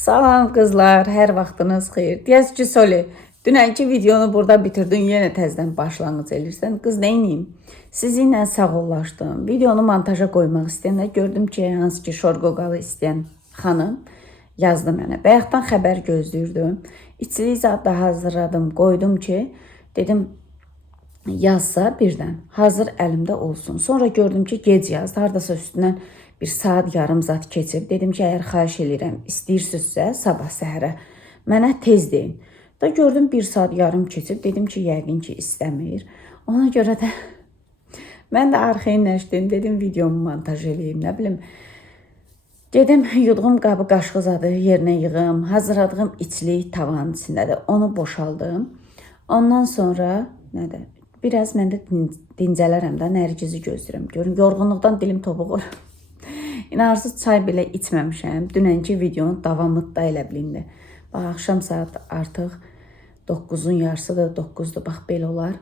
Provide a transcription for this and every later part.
Salam kızlar, hər vaxtınız xeyir. Deyəs ki, Soli, dünənki videonu burada bitirdin, yenə təzədən başlanğıc edirsən. Qız, neyniyim? Sizinlə sağollaşdım. Videonu montaja qoymaq istəyəndə gördüm ki, hansı ki, şorqoqalı istəyən xanım yazdı mənə. Bayaqdan xəbər gözləyirdim. İçilik zad da hazırladım, qoydum ki, dedim yazsa birdən hazır əlimdə olsun. Sonra gördüm ki, gec yazdı. Hardasa üstündən bir saat yarım zat keçib. Dedim ki, əgər xahiş edirəm, istəyirsinizsə sabah səhərə mənə tez deyin. Da gördüm bir saat yarım keçib. Dedim ki, yəqin ki, istəmir. Ona görə də mən də arxayın nəşdim. Dedim, videomu montaj eləyim, nə bilim. Dedim, yudğum qabı qaşğı zadı yerinə yığım. Hazırladığım içlik tavanın içindədir. Onu boşaldım. Ondan sonra nədir? Biraz mən də dincələrəm də, nərgizi gözləyirəm. Görün, yorğunluqdan dilim topuq olur. İnarsız çay belə içməmişəm. Dünənki videonun davamı da elə bilindi. Bax, axşam saat artıq 9-un yarısıdır, 9-dur. Bax, belə olar.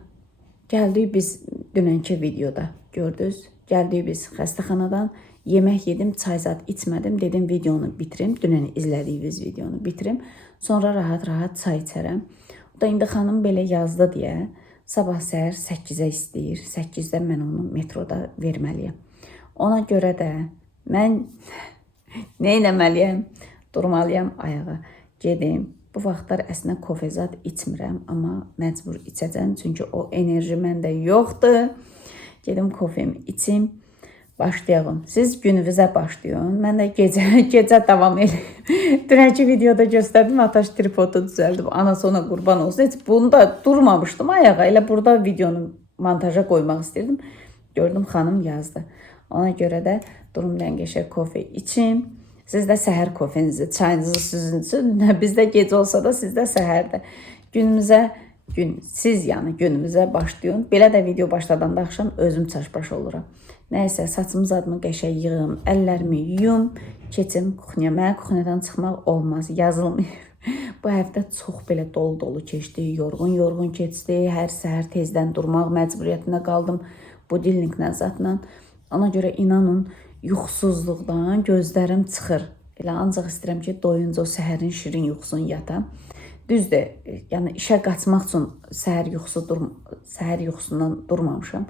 Gəldik biz dünənki videoda, gördünüz. Gəldik biz xəstəxanadan. Yemək yedim, çay zat içmədim. Dedim, videonu bitirim. Dünən izlədiyiniz videonu bitirim. Sonra rahat-rahat çay içərəm. O da indi xanım belə yazdı deyə sabah səhər 8-ə istəyir. 8-də mən onu metroda verməliyəm. Ona görə də mən nə eləməliyəm? Durmalıyam ayağa. Gedim. Bu vaxtlar əslində kofezat içmirəm, amma məcbur içəcəm. Çünki o enerji məndə yoxdur. Gedim kofemi içim. Başlayalım. Siz gününüzə başlayın. Mən də gecə davam edeyim. Dünənki videoda göstərdim. Ataş tripodu düzəldim. Anası ona qurban olsun. Heç bunda durmamışdım ayağa. Elə burada videonu montaja qoymaq istirdim. Gördüm xanım yazdı. Ona görə də durum dəngəşə kofe içim. Siz də səhər kofenizi, çayınızı sizin üçün. Bizdə gec olsa da sizdə səhərdə. Siz yəni günümüzə başlayın. Belə də video başladanda axşam özüm çaşbaş oluram. Nəysə, saçımı zadımı qəşəng yığım, əllərimi yuyum, keçim kuxniya. Mənə kuxniyadan çıxmaq olmaz, yazılmır. Bu həftə çox belə dolu-dolu keçdi, yorğun keçdi. Hər səhər tezdən durmaq məcburiyyətində qaldım budilniklə zatla. Ona görə inanın, yuxusuzluqdan gözlərim çıxır. Elə ancaq istəyirəm ki, doyunca o səhərin şirin yuxusunu yatam. Düzdür, yəni işə qaçmaq üçün səhər yuxusundan durmamışam.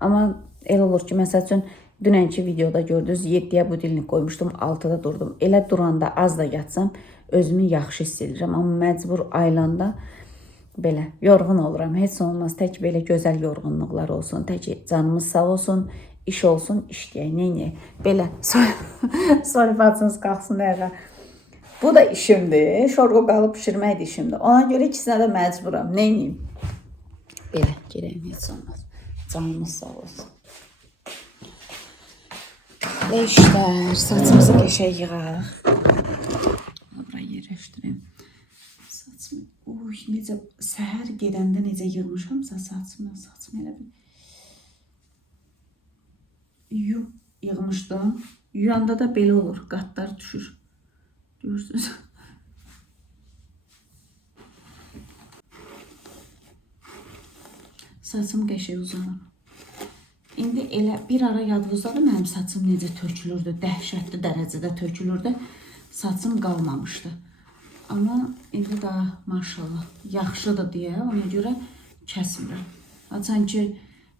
Amma elə olur ki, məsəl üçün dünənki videoda gördünüz, 7-yə budilnik qoymuşdum, 6-da durdum. Elə duranda az da yatsam, özümü yaxşı hiss edirəm. Amma məcbur aylanda belə yorğun oluram. Heç olmaz, tək belə gözəl yorğunluqlar olsun, tək canımız sağ olsun, iş olsun, işləyək, neynəyək. Belə, sonra bacınız qalxsın ayağa. Bu da işimdir, şorqo qalıb pişirmək də işimdir. Ona görə ikisinə də məcburam, neynəyim. Belə, girəyim, heç olmaz. Canımız sağ olsun. Belə işlər, saçımızı qəşəng yığaq. Buraya yerləşdireyim. Saçımı, necə səhər gedəndə necə yığmışamsa saçımı elə bir yığmışdım. Yuyanda da belə olur, qatlar düşür. Görürsünüz. Saçım qəşəng uzanır. İndi elə bir ara yadınızdadır mənim saçım necə tökülürdü, dəhşətli dərəcədə tökülürdü. Saçım qalmamışdı. Amma indi daha maşallah yaxşıdır deyə ona görə kəsmirəm. Açan ki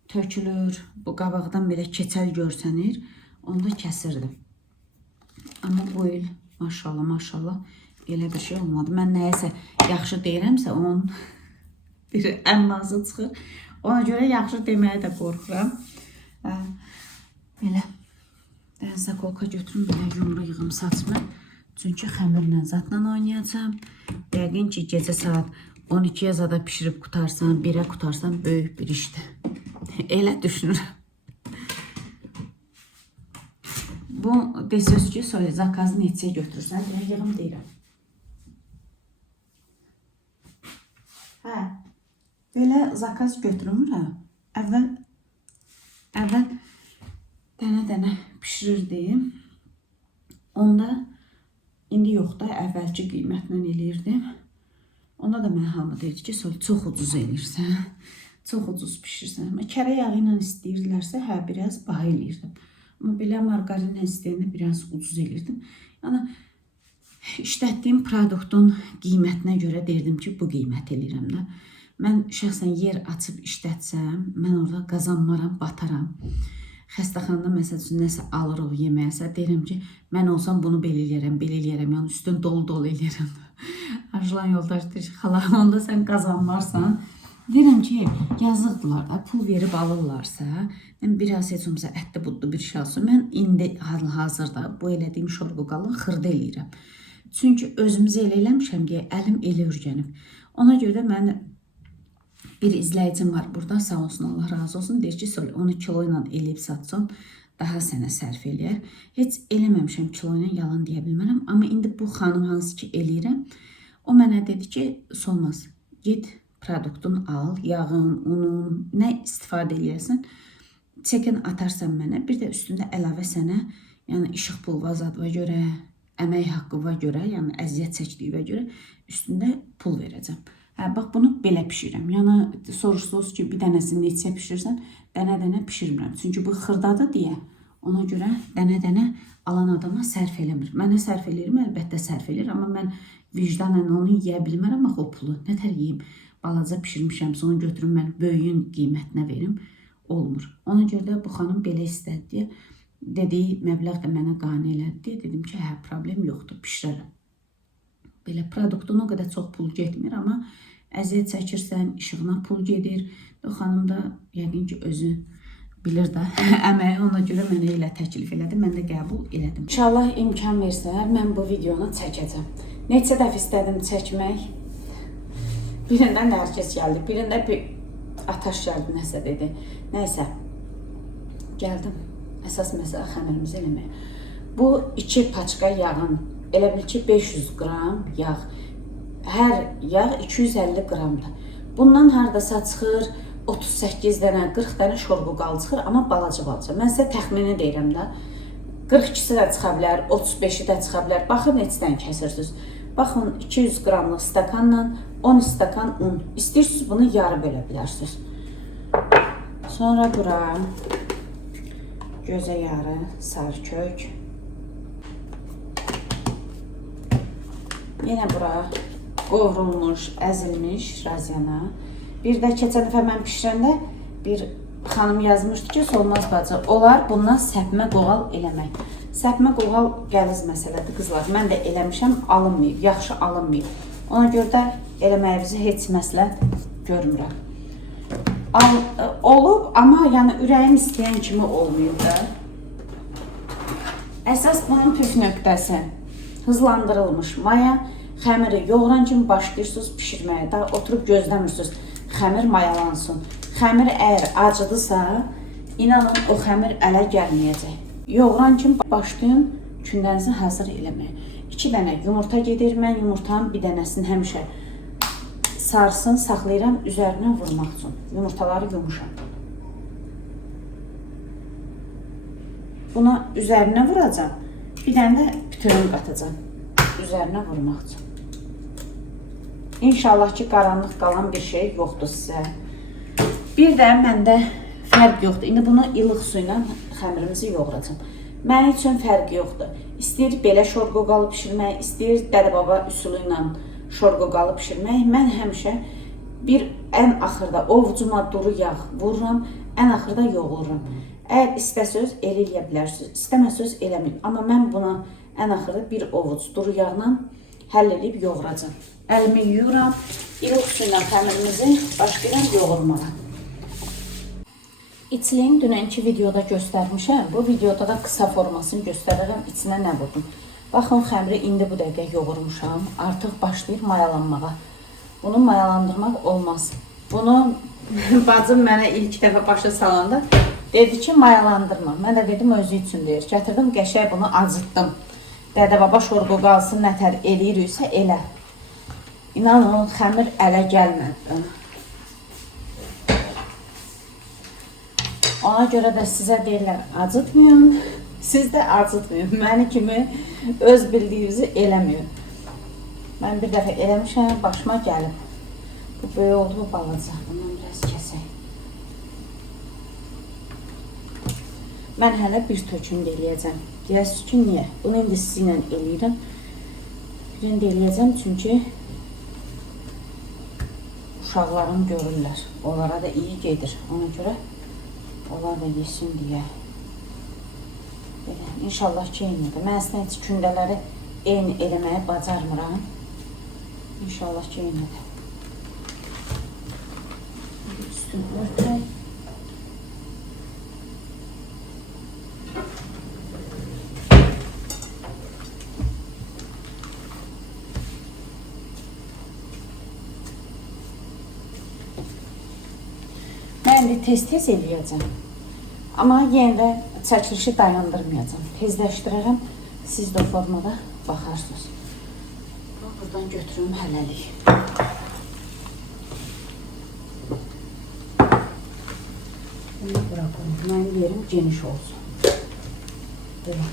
tökülür, bu qabaqdan belə keçəl görsənir, onda kəsirdim. Amma bu il maşallah elə bir şey olmadı. Mən nəyəsə yaxşı deyirəmsə onun bir əmmazı çıxır. Ona görə yaxşı deməyə də qorxuram. Belə sakolka götürüm, belə yumru yığım saçımı. Çünki xəmirlə zatla oynayacağım. Yəqin ki, gecə saat 12-yə zada pişirib qutarsam, 1-ə qutarsam böyük bir işdir. Elə düşünürəm. Bu desöz ki, söyle, zakazı neçəyə götürürsən, deyə yığım deyirəm. Belə zakaz götürmürəm. Əvvəl dənə-dənə pişirirdim. Onda, indi yox da, əvvəlki qiymətlə eləyirdim. Onda da mən hamı deyir ki, çox ucuz eləyirsən, çox ucuz pişirsən. Kərə yağı ilə istəyirlərsə, biraz baha eləyirdim. Amma belə margarinlə istəyəndə biraz ucuz eləyirdim. Yəni, İşlətdiyim produktun qiymətinə görə deyirdim ki, bu qiymət eləyirəm də. Mən şəxsən yer açıb işlətsəm, mən orada qazanmaram, bataram. Xəstəxanada məsəl üçün nəsə alırıq yeməyəsə, deyirəm ki, mən olsam bunu belə eləyərəm, yəni üstün dolu eləyərəm. Arjulan yoldaş deyir ki, xala, onda sən qazanmarsan. Deyirəm ki, yazıqdılar da, pul verib alırlarsa, mən biraz heç olmasa ətli budlu bir şey alsın. Mən indi hazırda bu elədiyim şorqoqalı xırda eləyirəm. Çünki özümüzü elə eləmişəm deyə əlim elə ürgənib. Ona görə də mən bir izləyicim var burada, sağ olsun, Allah razı olsun. Deyir ki, onu kilo ilə eləyib satsın, daha sənə sərf eləyər. Heç eləməmişəm kilo ilə, yalan deyə bilmərəm. Amma indi bu xanım hansı ki eləyirəm, o mənə dedi ki, olmaz, git produktun al, yağın, unun, nə istifadə eləyərsən, çekin atarsan mənə, bir də üstündə əlavə sənə, yəni işıq pul vazadına görə, əmək haqqına görə, yəni əziyyət çəkdiyinə görə üstündə pul verəcəm. Bax, bunu belə pişirəm. Yəni, soruşsunuz ki, bir dənəsini neçə pişirsən, dənə-dənə pişirmirəm. Çünki bu xırdadır deyə, ona görə dənə-dənə alan adama sərf eləmir. Mənə sərf eləyirim, əlbəttə sərf eləyir, amma mən vicdanən onu yeyə bilmərəm, o pulu. Nətər yeyim? Balaca pişirmişəmsə, onu götürüm, mən böyüyün qiymətinə verim, olmur. Ona görə də bu xanım belə istədi deyə, dediyi məbləğ də mənə qane elədi deyə, dedim ki, hə, problem yoxdur, pişirərəm. Belə produktun o qədər çox pul getmir, amma əziyyət çəkirsən, işığına pul gedir. O xanım da yəqin ki, özü bilir də, əməyi, ona görə mənə elə təklif elədi, mən də qəbul elədim. İnşallah imkan versələr, mən bu videonu çəkəcəm. Neçə dəfə istədim çəkmək. Birində Nərgiz gəldi, birində bir Ataş gəldi, nəsə dedi. Nəysə, gəldim. Əsas məsələ xəmirimizi eləmək. Bu 2 paçka yağın, elə bil ki 500 qram yağ. Hər yağ 250 qramdır. Bundan haradasa çıxır 38 dənə, 40 dənə şorqoqal çıxır, amma balaca. Mən sizə təxmini deyirəm də. 42-si də çıxa bilər, 35-i də çıxa bilər. Baxın, neçədən kəsirsiniz. Baxın, 200 qramlıq stakanla 10 stakan un. İstəyirsiniz, bunu yarı bölə bilərsiniz. Sonra bura gözə yarı sarı kök. Yenə bura qovrulmuş, əzilmiş razyana. Bir də keçən dəfə mən pişirəndə bir xanım yazmışdı ki, Solmaz bacı, olar bundan səpmə qoğal eləmək. Səpmə qoğal qəliz məsələdir, qızlar. Mən də eləmişəm, alınmayıb, yaxşı alınmayıb. Ona görə də eləməyimizi heç məsləhət görmürəm. Olub, amma yəni ürəyim istəyən kimi olmuyor da. Əsas bunun püf nöqtəsi hızlandırılmış maya. Xəmiri yoğuran kimi başlayırsınız pişirməyə. Daha oturub gözləmirsiniz, xəmir mayalansın. Xəmir əgər acıdırsa, inanın o xəmir ələ gəlməyəcək. Yoğuran kimi başlayın kündənizi hazır eləməyə. 2 dənə yumurta gedir. Mən yumurtanın bir dənəsini həmişə sarsın, saxlayıram üzərinə vurmaq üçün. Yumurtaları yumuşam. Buna üzərinə vuracam. Bir dənə də bütünün qatacam. Üzərinə vurmaq üçün. İnşallah ki, qaranlıq qalan bir şey yoxdur sizə. Bir də məndə fərq yoxdur. İndi bunu ilıq su ilə xəmirimizi yoğuracam. Mənim üçün fərqi yoxdur. İstəyir belə şorqoqalı pişirmək, istəyir dədə-baba üsulu ilə şorqoqalı pişirmək. Mən həmişə ən axırda ovucuma duru yağ vururam, ən axırda yoğururam. Əgər istəsəz elə eləyə bilərsiniz, istəməsəz eləməyin. Amma mən buna ən axırda bir ovuc duru yağla həll edib yoğuracam. Əlimi yuyuram, ilıq su ilə xəmirimizi başlayıram yoğurmağa. İçliyin dünənki videoda göstərmişəm. Bu videoda da qısa formasını göstərərəm. İçinə nə vurdum. Baxın, xəmiri indi bu dəqiqə yoğurmuşam. Artıq başlayır mayalanmağa. Bunu mayalandırmaq olmaz. Bunu bacım mənə ilk dəfə başa salanda dedi ki, mayalandırma. Mən də dedim, özü üçün deyir. Gətirdim, qəşəng bunu acıtdım. Dədə-baba şorqoqalısını nətər eləyirsə elə. İnanın, xəmir ələ gəlmədi. Ona görə də sizə deyirlər, acıtmayın, siz də acıtmayın. Məni kimi öz bildiyinizi eləməyin. Mən bir dəfə eləmişəm, başıma gəlib. Bu böyük oldu, balaca. Bundan biraz kəsək. Mən hələ bir tökün eləyəcəm. Deyəsiniz ki, niyə? Bunu indi sizinlə eləyirəm. rendeləyəcəm çünki uşaqlarım görürlər. Onlara da iyi gedir. Ona görə onlar da yesin deyə. Belə, inşallah ki, eynidir. Mən əslində heç kündələri eyni eləməyi bacarmıram. İnşallah ki, eynidir. Üstünü örtək. Mən də tez-tez eləyəcəm. Amma yenə də çəkilişi dayandırmayacağım. Tezləşdirərəm. Siz də o formada baxarsınız. Buradan götürüm hələlik. Bunu bırakalım. Mənim yerim geniş olsun. Belə.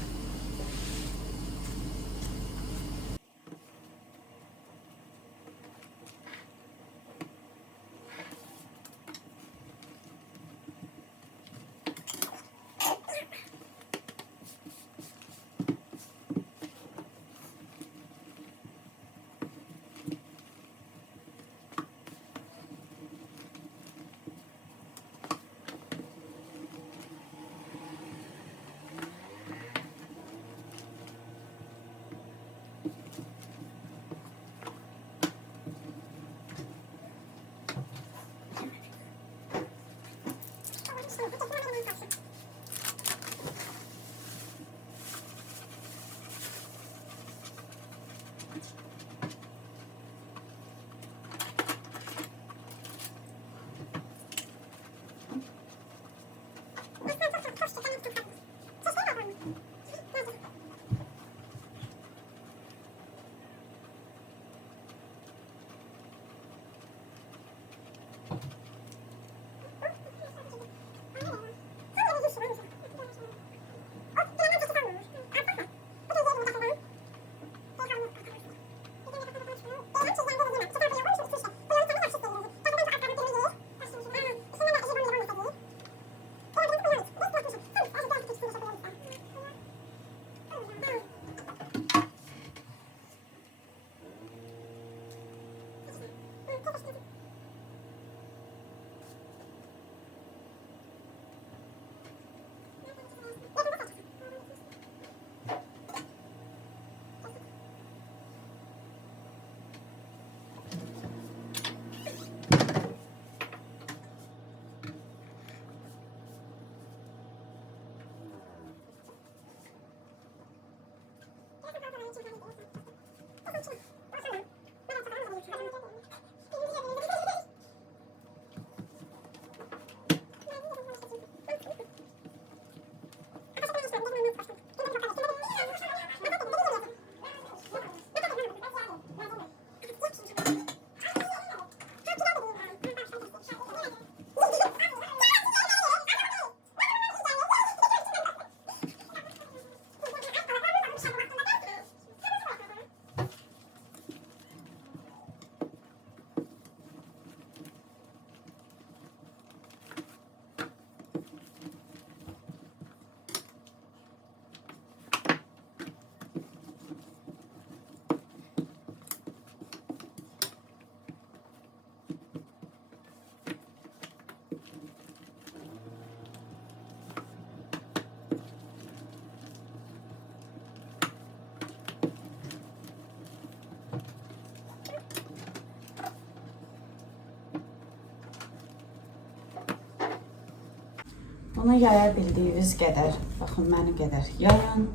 Bunu yaya bildiyiniz qədər, baxın məni qədər yayın,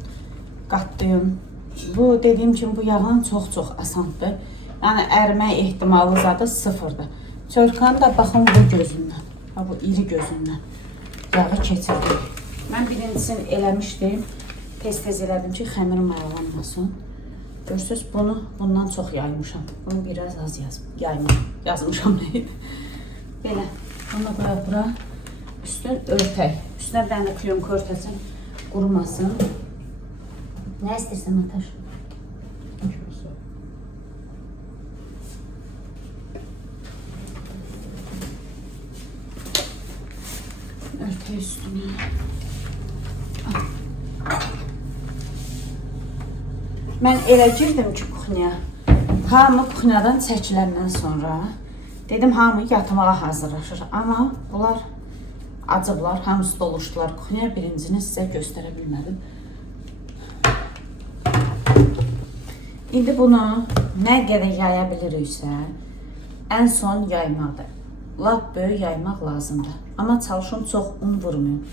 qatlayın. Bu dediyim kimi bu yağın çox asandır. Yəni ərimə ehtimalı zadı sıfırdır. Çörkanı da baxın bu gözündən, bu iri gözündən yağı keçirdim. Mən birincisini eləmişdim, tez elədim ki xəmir mayalanmasın. Görürsünüz bunu bundan çox yaymışam. Bunu biraz az yazmışam neydi. Belə bunu qoyaq bura. Üstün örtək. Üstünə bir dənə kliyonka örtəsin, qurumasın. Nə istəyirsən Ataş? Örtək üstünə. Mən elə girdim ki kuxnyaya. Hamı kuxnyadan çəkiləndən sonra dedim hamı yatmağa hazırlaşır. Amma bunlar acıblar, hamısı doluşdular kuxnyaya. Birincini sizə göstərə bilmədim. İndi bunu nə qədər yaya biliriksə, ən son yaymaqdır. Lap böyük yaymaq lazımdır. Amma çalışın çox un vurmayın.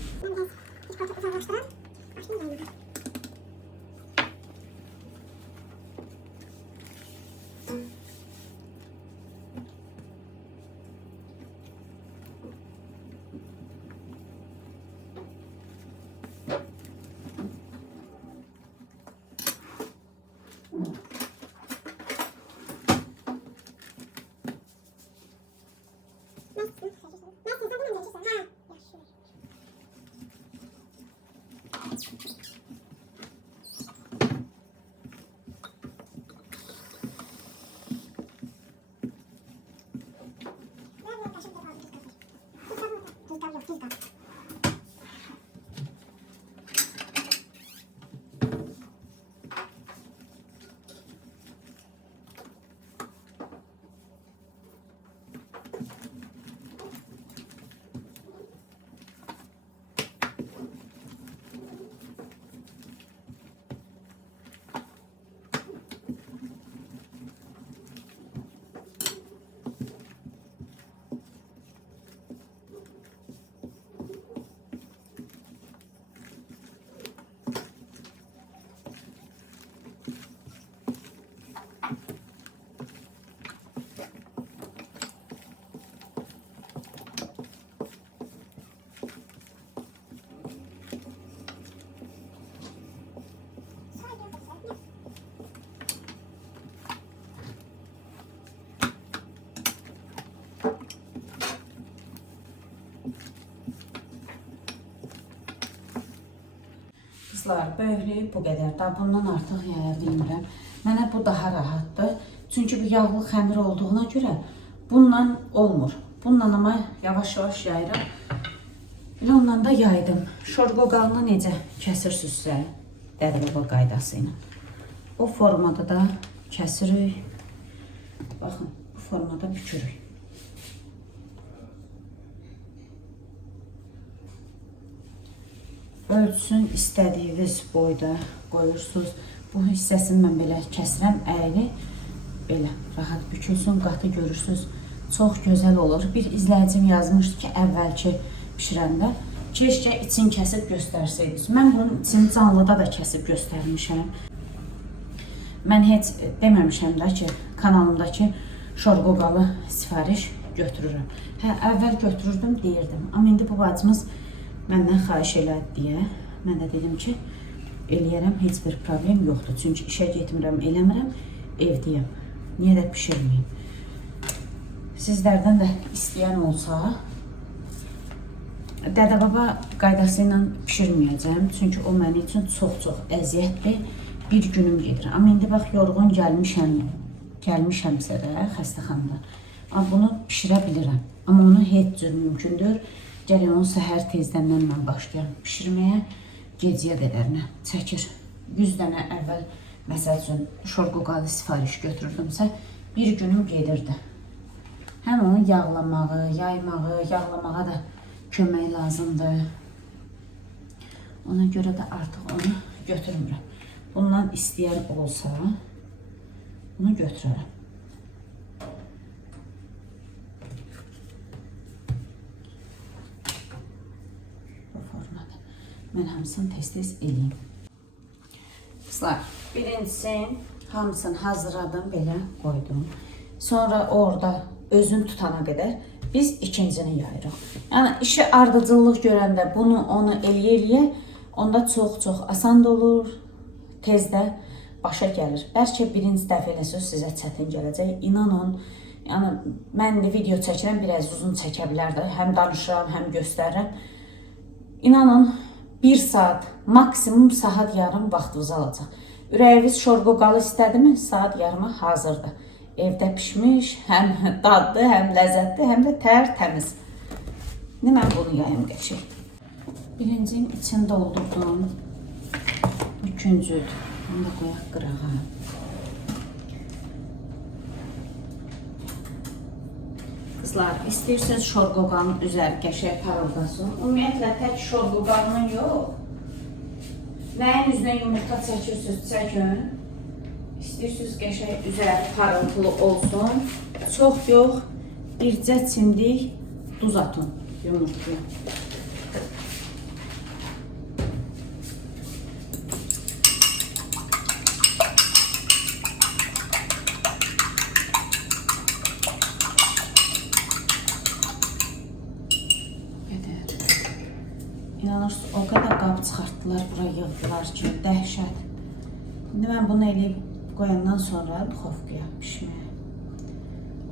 Qızlar, böyüklüyü bu qədər. Daha bundan artıq yaya bilmirəm. Mənə bu daha rahatdır. Çünki bu yağlı xəmir olduğuna görə bununla olmur. Bununla amma yavaş-yavaş yayıram. Elə ondan da yaydım. Şorqoqalını necə kəsirsizsə, dədəbaba qaydası ilə. O formada da kəsirik. Baxın, bu formada bükürük. Ölçüsün istədiyiniz boyda qoyursunuz. Bu hissəsini mən belə kəsirəm, əyri belə rahat bükülsün, qatı görürsünüz. Çox gözəl olur. Bir izləyicim yazmışdı ki, əvvəlki bişirəndə keşkə için kəsib göstərsəydiniz. Mən bunun içini canlıda da kəsib göstərmişəm. Mən heç deməmişəm də ki, kanalımdakı şorqoqalı sifariş götürürəm. Hə, əvvəl götürürdüm, deyirdim. Amma indi bu bacımız məndən xahiş elədi deyə mən də dedim ki, eləyərəm, heç bir problem yoxdur. Çünki işə getmirəm, eləmirəm, evdəyəm. Niyə də pişirməyim? Sizlərdən də istəyən olsa, dədəbaba qaydası ilə pişirməyəcəm. Çünki o mənim üçün çox-çox əziyyətli bir günüm gedir. Amma indi bax, yorğun gəlmişəmsə də xəstəxanadan. Amma bunu pişirə bilirəm. Amma onu heç cür mümkündür. Gəlin onu səhər tezdəndən mən başlayam pişirməyə, gecəyə qədərinə çəkir. 100 dənə əvvəl, məsəl üçün, şorqoqalı sifariş götürürdümsə, bir günüm gedirdi. Həm onu yağlamağı, yaymağı, yağlamağa da kömək lazımdır. Ona görə də artıq onu götürmürəm. Bundan istəyən olsa, bunu götürərəm. Mən hamısını tez-tez eləyim. Qızlar, birincisini hamısını hazırladım, belə qoydum. Sonra orada özün tutana qədər biz ikincini yayırıq. Yəni işi ardıcıllıq görəndə bunu, onu eləyə-eləyə, onda çox-çox asan da olur, tez də başa gəlir. Bəlkə birinci dəfə eləsəz sizə çətin gələcək. İnanın, yəni mən də video çəkirəm, biraz uzun çəkə bilər də. Həm danışıram, həm göstərirəm. İnanın, 1 saat, maksimum saat yarım vaxtınızı alacaq. Ürəyiniz şorqoqalı istədimi? Saat yarıma hazırdır. Evdə pişmiş, həm dadlı, həm ləzzətli, həm də təmiz. İndi mən bunu yayım qəşəng. Birincinin içini doldurdum. İkincid Bunu da qoyaq qırağa. Qızlar, istəyirsiniz şorqoqanın üzəri qəşəng parıldasın. Ümumiyyətlə, tək şorqoqanın yox. Nəyin üzünə yumurta çəkirsiniz, çəkin. İstəyirsiniz qəşəng üzəri parıltılı olsun. Çox yox, bircə çimdik duz atın yumurtaya. İnanırsınız, o qədər qab çıxartdılar, bura yığdılar ki, dəhşət. İndi mən bunu eləyib qoyandan sonra duxovkaya pişməyə.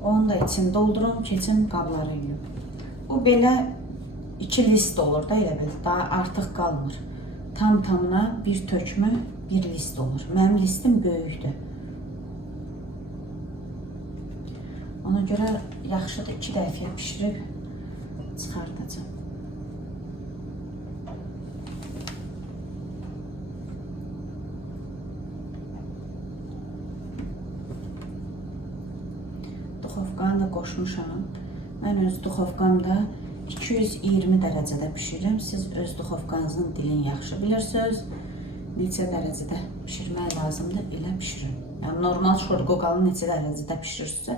Onu da için doldurum, keçim qabları yiyib. Bu belə 2 list olur da elə bil, daha artıq qalmır. Tam-tamına bir tökmə, bir list olur. Mənim listim böyükdür. Ona görə yaxşıdır 2 dəfəyə pişirib çıxardacağım. Duxovkanı da qoşmuşam. Mən öz duxovkamda 220 dərəcədə pişirirəm. Siz öz duxovkanızın dilini yaxşı bilirsiniz. Neçə dərəcədə pişirmək lazımdır, elə pişirin. Yəni normal şorqoqalı neçə dərəcədə pişirirsinizsə,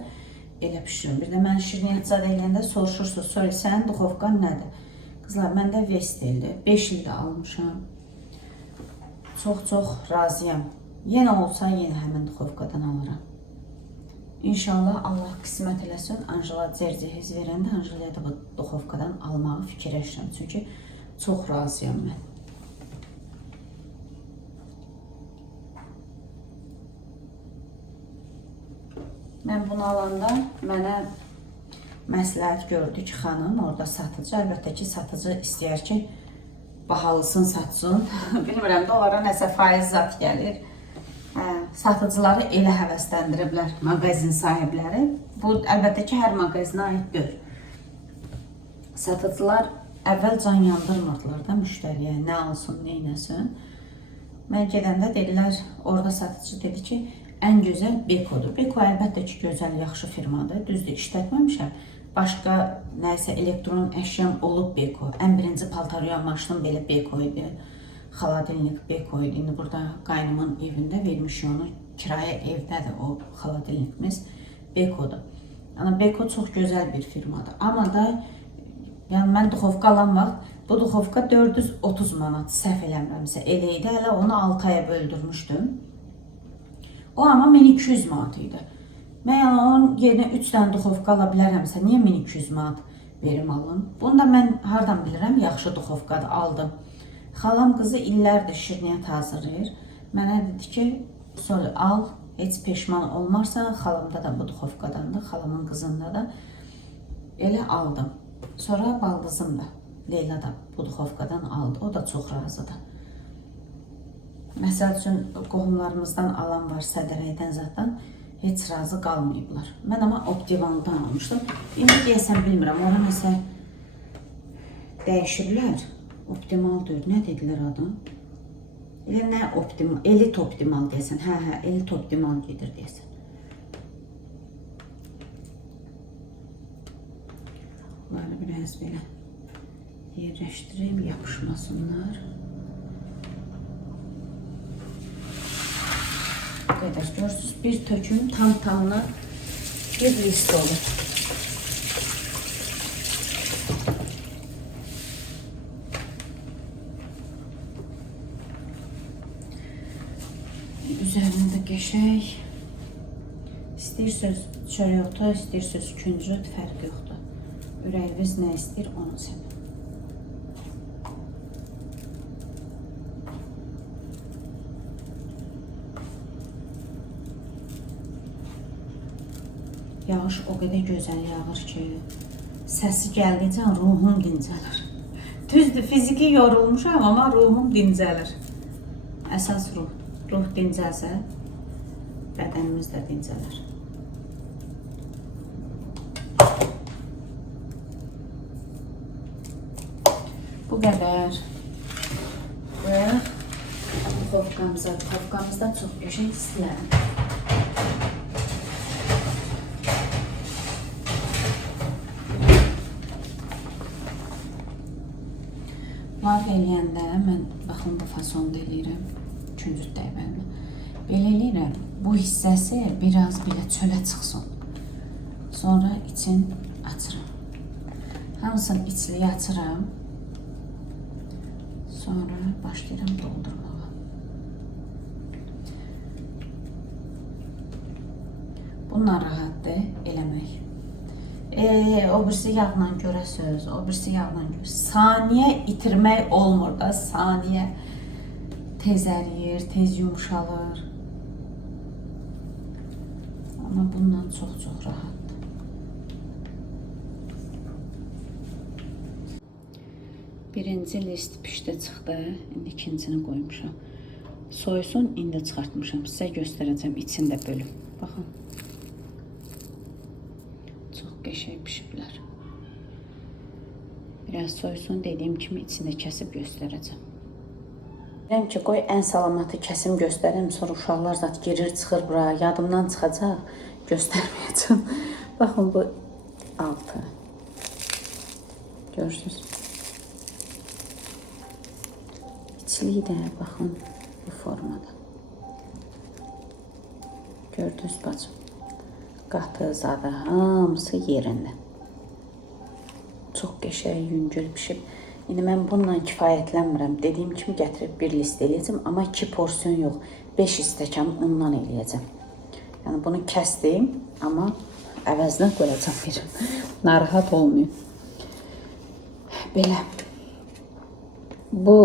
elə pişirin. Bir də mən şirniyyat zad eləyəndə soruşursunuz, sonra sənin duxovkan nədir? Qızlar, məndə Vesteldir. 5 ildə almışam. Çox razıyam. Yenə olsa, yenə həmin duxovkadan alıram. İnşallah Allah qismət eləsin, Anjela cərcəhiz verəndə Anjelaya da bu duxovkadan almağı fikirləşirəm. Çünki çox razıyam mən. Mən bunu alanda mənə məsləhət gördü ki, xanım orada satıcı. Əlbəttə ki, satıcı istəyər ki, bahalısın satsın. Bilmirəm də onlara nəsə faiz zat gəlir. Satıcıları elə həvəsləndiriblər mağazin sahibləri. Bu, əlbəttə ki, hər mağazinə aid deyil. Satıcılar əvvəl can yandırmırdılar da müştəriyə, nə alsın, nə eləsin. Mən gedəndə dedilər, orada satıcı dedi ki, ən gözəl Bekodur. Beko əlbəttə ki, gözəl, yaxşı firmadır. Düzdür, işlətməmişəm. Başqa nəsə elektron əşyam olub Beko. Ən birinci paltaryoyan maşınım belə Beko idi. Xaladelnik Beko idi. İndi burada qaynımın evində vermişik onu. Kirayə evdədir o xaladelnikimiz. Bekodur. Yəni, Beko çox gözəl bir firmadır. Amma da yəni, mən duxovka alan vaxt bu duxovka 430 manat səhv eləmirəmsə elə idi. Hələ onu 6 aya böldürmüşdüm. O amma 1200 manat idi. Mən yəni, onun yerinə 3 dənə duxovka ala bilərəmsə, niyə 1200 manat verim alım? Bunu da mən hardan bilirəm? Yaxşı duxovkadır, aldım. Xalam qızı illərdir şirniyyat hazırlayır. Mənə dedi ki, Sol al, heç peşman olmarsan, xalamda da bu duxovkadandır, xalamın qızında da elə aldım. Sonra baldızım da, Leyla da bu duxovkadan aldı, o da çox razıdır. Məsəl üçün, qohumlarımızdan alan var Sədərəkdən zaten, heç razı qalmayıblar. Mən amma optimaldan almışdım. İndi deyəsən bilmirəm, ona nəsə dəyişirlər. Optimal deyir, nə dedilər adı? Elə nə optimal, elit optimal deyəsən. Hə, elit optimal gedir deyəsən. Bunları biraz belə yerləşdireyim, yapışmasınlar. Bu qədər görürsünüz, bir töküm tam-tamına bir list olur. Üzerine de qəşəng. İstəyirsiniz çörək otu, istəyirsiniz küncüt, fərq yoxdur. Ürəyiniz nə istəyir, onu sevin. Yağış o qədər gözəl yağır ki, səsi gəldikcə ruhum dincəlir. Düzdür, fiziki yorulmuşam, amma ruhum dincəlir. Əsas ruh. Ruh dincəlsə, bədənimiz də dincələr. Bu qədər. Qoyaq. duxovkamıza. Duxovkamızda çox qəşəng istəyirəm. Laf eləyəndə mən baxın bu fasonda eləyirəm. Küncüt dəymənlə. Belə eləyirəm. Bu hissəsi biraz belə çölə çıxsın. Sonra için açıram. Hamısını içliyə açıram. Sonra başlayıram doldurmağa. Bununla rahatdır eləmək. O birisi yağla görəsiz, o birisi yağla görəsiz. Saniyə itirmək olmur da, saniyə tez əriyir, tez yumuşalır. Amma bundan çox rahatdır. Birinci list pişdə çıxdı, indi ikincisini qoymuşam. Soyusun, indi çıxartmışam. Sizə göstərəcəm içində bölüm. Baxın. Çox qəşəng pişiblər. Biraz soyusun, dediyim kimi içində kəsib göstərəcəm. Deyirəm ki, qoy ən salamatı kəsim göstərim, sonra uşaqlar zat girir, çıxır bura, yadımdan çıxacaq, göstərməyəcəm. Baxın, bu altı. Görürsünüz. İçliyi də, baxın, bu formada. Gördünüz, bacım. Qatı, zadı, hamısı yerində. Çox qəşəng, yüngül pişib. İndi mən bununla kifayətlənmirəm. Dediyim kimi gətirib bir list eləyəcəm, amma 2 porsiyon yox, 5 stəkan undan eləyəcəm. Yəni bunu kəsdim, amma əvəzinə qoyacam verim. Narahat olmayın. Belə. Bu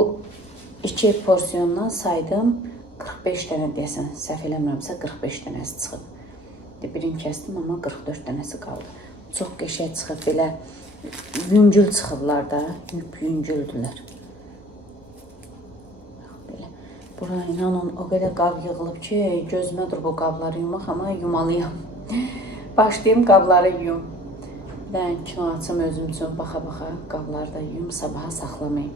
2 porsiyondan saydım 45 dənə deyəsən, səhv eləmirəmsə 45 dənəsi çıxıb. Birini kəsdim, amma 44 dənəsi qaldı. Çox qəşəng çıxıb, belə yüngül çıxıblar da, yüngüldülər. Belə. Bura inanın, o qədər qab yığılıb ki, gözümə dur bu qabları yumaq, amma yumalıyam. Başlayayım qabları yum. Ben kino açım özüm üçün, baxa-baxa qabları da yum, sabaha saxlamayım.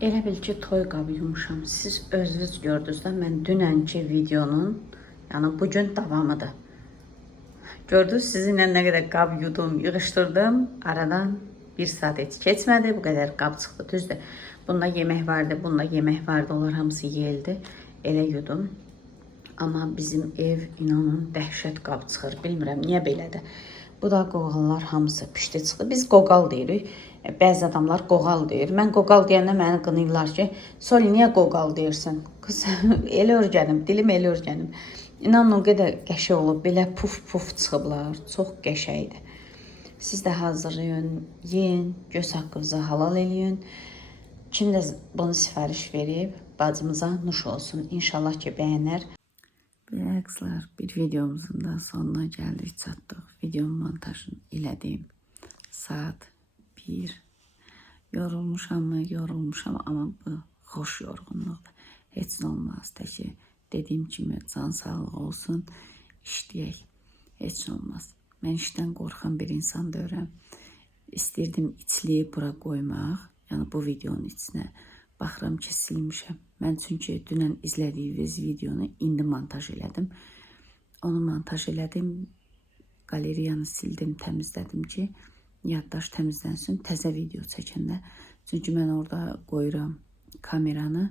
Elə bil ki, toy qabı yumuşam. Siz özünüz gördünüz də, mən dünənki videonun, yəni bugün davamıdır. Gördünüz, sizinlə nə qədər qab yudum, yığışdırdım. Aradan 1 saat heç keçmədi, bu qədər qab çıxdı. Düzdür, bunda yemək vardı, bunda yemək vardı, onlar hamısı yeyildi. Elə yudum. Amma bizim ev, inanın, dəhşət qab çıxır. Bilmirəm, niyə belədir. Bu da qoğallar hamısı pişdi çıxdı. Biz qoqal deyirik. Bəzi adamlar qoqal deyir. Mən qoqal deyəndə məni qınayırlar ki, Sol, niyə qoqal deyirsən? Qız, elə örgənim, dilim elə örgənim. İnanın, o qədər qəşəng olub, belə puf çıxıblar. Çox qəşəngdir. Siz də hazırlayın, yeyin, göz haqqınızı halal eləyin. Kim də bunu sifariş verib, bacımıza nuş olsun. İnşallah ki, bəyənər. Belə qızlar, bir videomuzun da sonuna gəldik, çatdıq. Videonun montajını elədim. Saat 1. Yorulmuşam mı? Yorulmuşam, amma bu xoş yorğunluqdur. Heç nə olmaz da ki, dediyim kimi can sağlığı olsun, işləyək. Heç nə olmaz. Mən işdən qorxan bir insan deyirəm. İstirdim içliyi bura qoymaq, yəni bu videonun içinə. Baxıram ki, silmişəm. Mən çünki dünən izlədiyiniz videonu indi montaj elədim. Onu montaj elədim, qaleriyanı sildim, təmizlədim ki, yaddaş təmizlənsin, təzə video çəkəndə. Çünki mən orada qoyuram kameranı,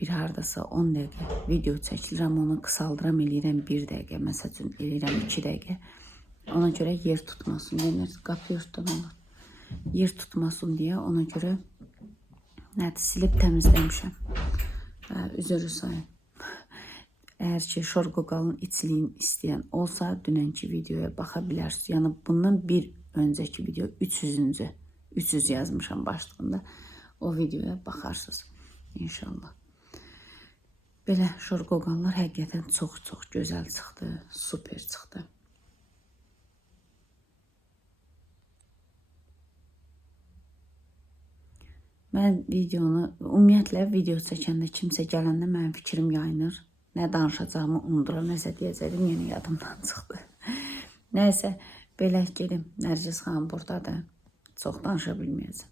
bir hardasa 10 dəqiqə video çəkilirəm, onu qısaldıram, eləyirəm 1 dəqiqə, məsəl üçün eləyirəm 2 dəqiqə. Ona görə yer tutmasın, denir, qapı yurtdan olur. Yer tutmasın deyə ona görə nədir, silib təmizləmişəm. Üzr sayın. Əgər ki, şorqoqalın içliyin istəyən olsa, dünənki videoya baxa bilərsiniz. Yəni, bundan bir öncəki video 300-cü, 300 yazmışam başlığında. O videoya baxarsınız, inşallah. Belə şorqoqallar həqiqətən çox gözəl çıxdı, super çıxdı. Mən videonu, ümumiyyətlə video çəkəndə kimsə gələndə mənim fikrim yayınır. Nə danışacağımı unuduram, nəsə deyəcəyim, yeni yadımdan çıxdı. Nəysə, belə gedim. Nərgiz xanım buradadır. Çox danışa bilməyəcəm.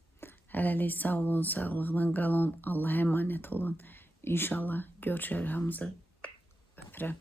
Hələlik sağ olun, sağlıqla qalın, Allah'a əmanət olun. İnşallah görüşərik hamımızı. Öpürəm.